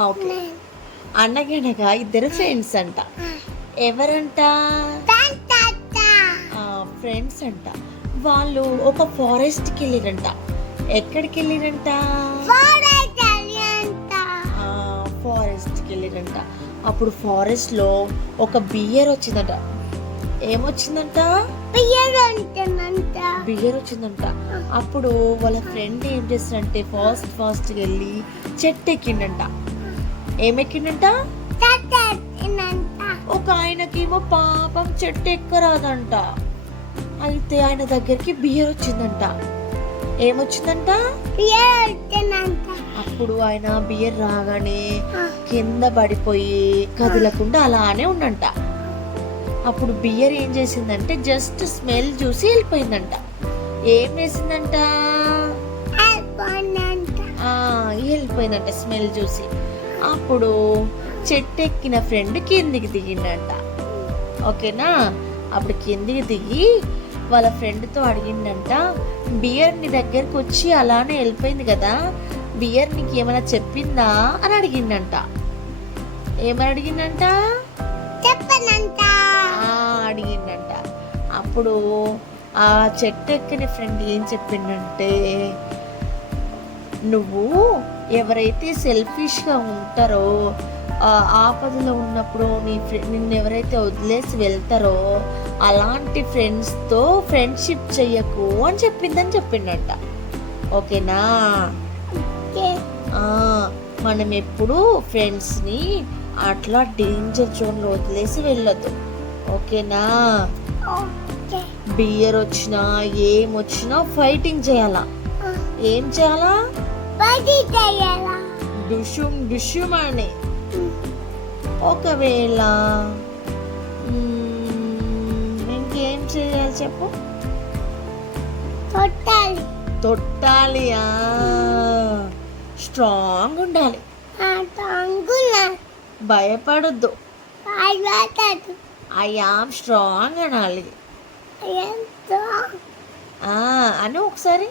Okay. అనగనగా ఇద్దరు friends అంట. ఎవరంట? ఫ్రెండ్స్ అంట. వాళ్ళు ఒక ఫారెస్ట్కి వెళ్ళిరంట. ఎక్కడికి వెళ్ళిరంట? ఫారెస్ట్కి వెళ్ళిరంట. అప్పుడు ఫారెస్ట్లో ఒక బియర్ వచ్చిందంట. ఏమొచ్చిందంట? బియర్ వచ్చిందంట. అప్పుడు వాళ్ళ ఫ్రెండ్ ఏం చేస్తాడంటే ఫాస్ట్గా వెళ్ళి చెట్టు ఎక్కిండంట. ఏమెక్కిండంట? ఒక ఆయనకేమో పాపం చెట్టు ఎక్కరాదంట. అయితే ఆయన దగ్గరికి బియర్ వచ్చిందంట. ఏమొచ్చిందంట? అప్పుడు ఆయన బియర్ రాగానే కింద పడిపోయి కదలకుండా అలానే ఉండంట. అప్పుడు బియర్ ఏం చేసిందంటే జస్ట్ స్మెల్ చూసి వెళ్ళిపోయిందంట. ఏం వేసిందంట? వెళ్ళిపోయిందంట స్మెల్ చూసి. అప్పుడు చెట్టు ఎక్కిన ఫ్రెండ్ కిందికి దిగిందంట. ఓకేనా? అప్పుడు కిందికి దిగి వాళ్ళ ఫ్రెండ్తో అడిగిందంట, బియర్ నీ దగ్గరకు వచ్చి అలానే వెళ్ళిపోయింది కదా, బియర్ నీకు ఏమైనా చెప్పిందా అని అడిగిందంట. ఏమని అడిగిందంట? అడిగిందంట. అప్పుడు ఆ చెట్టు ఎక్కిన ఫ్రెండ్ ఏం చెప్పిందంటే, నువ్వు ఎవరైతే సెల్ఫిష్గా ఉంటారో, ఆపదలో ఉన్నప్పుడు నిన్ను ఎవరైతే వదిలేసి వెళ్తారో అలాంటి ఫ్రెండ్స్తో ఫ్రెండ్షిప్ చెయ్యకు అని చెప్పిండంట. ఓకేనా? మనం ఎప్పుడు ఫ్రెండ్స్ని అట్లా డేంజర్ జోన్లో వదిలేసి వెళ్ళొద్దు. ఓకేనా? బియర్ వచ్చినా ఏమొచ్చినా ఫైటింగ్ చేయాలా. ఏం చేయాలా? డుషుమ్ అని. ఒకవేళ ఇంకేం చేయాలి చెప్పు? తొట్టాలి. స్ట్రాంగ్ ఉండాలి. భయపడద్దు. ఐ యామ్ స్ట్రాంగ్ అనాలి. అని ఒకసారి